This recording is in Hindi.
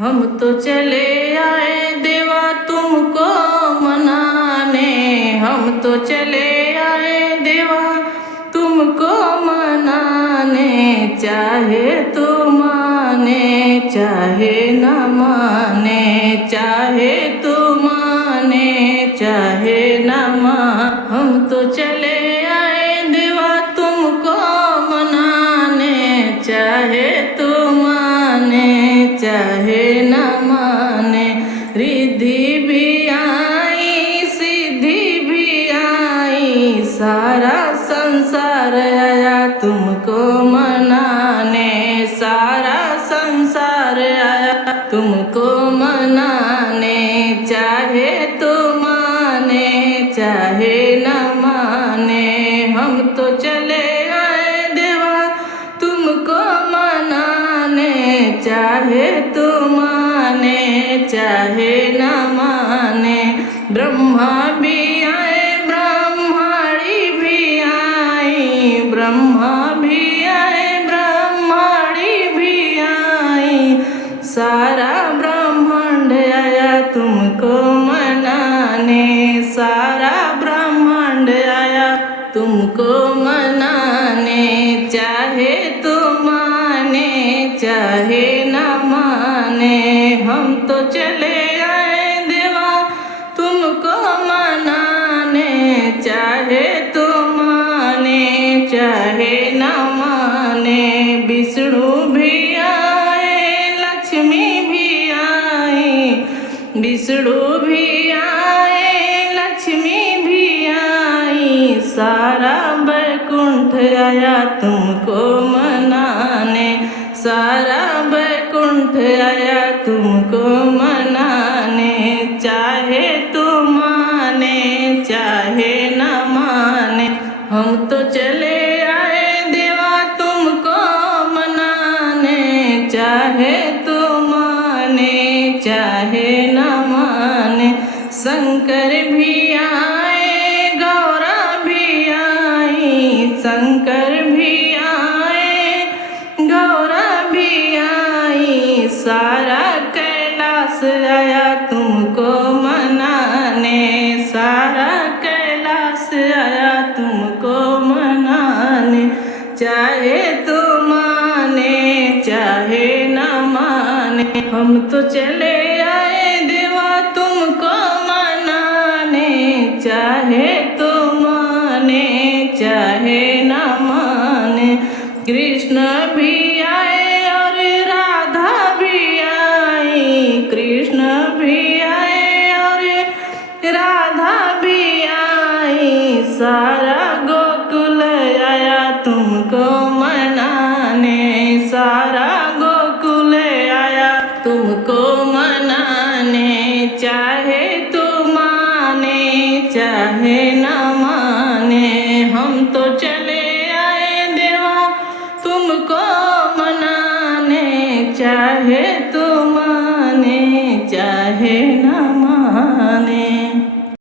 हम तो चले आए देवा तुमको मनाने, हम तो चले आए देवा तुमको मनाने। चाहे तो माने चाहे न माने, चाहे तो माने चाहे न माने, हम तो चले आए देवा तुमको मनाने। चाहे तो माने चाहे न माने, रिद्धि भी आई सिद्धि भी आई, सारा संसार आया तुमको मनाने। सारा संसार आया तुमको मनाने। चाहे तो माने चाहे न माने, हम तो चले आए देवा तुमको मनाने। चाहे तो माने चाहे न माने, ब्रह्मा भी आए ब्रह्माणी भी आई, ब्रह्मा भी आए ब्रह्माणी भी आई, सारा ब्रह्मांड आया तुमको मनाने। सारा ब्रह्मांड आया तुमको मनाने। चाहे तो माने चाहे न माने, हम तो चले आए देवा तुमको मनाने। चाहे तो माने चाहे न माने, विष्णु भी आए लक्ष्मी भी आई, विष्णु भी आए लक्ष्मी भी आई, सारा वैकुंठ आया तुमको मनाने। सारा वैकुंठ आया तुमको मनाने। चाहे तो माने चाहे न माने, हम तो चले आए देवा तुमको मनाने। चाहे तो माने चाहे न माने, शंकर भी आए गौरा भी आई, शंकर भी आए गौरा भी आई, सारा कैलाश आया तुमको मनाने। सारा कैलाश आया तुमको मनाने। चाहे तो माने चाहे न माने, हम तो चले आए देवा तुमको मनाने। चाहे तो माने चाहे न माने, कृष्ण भी आए और राधा भी आई, कृष्ण भी आए और राधा भी आई, सारा गोकुल आया तुमको मनाने। सारा गोकुल आया तुमको मनाने। चाहे तो माने चाहे न माने, हम तो चले आए देवा तुमको मनाने। चाहे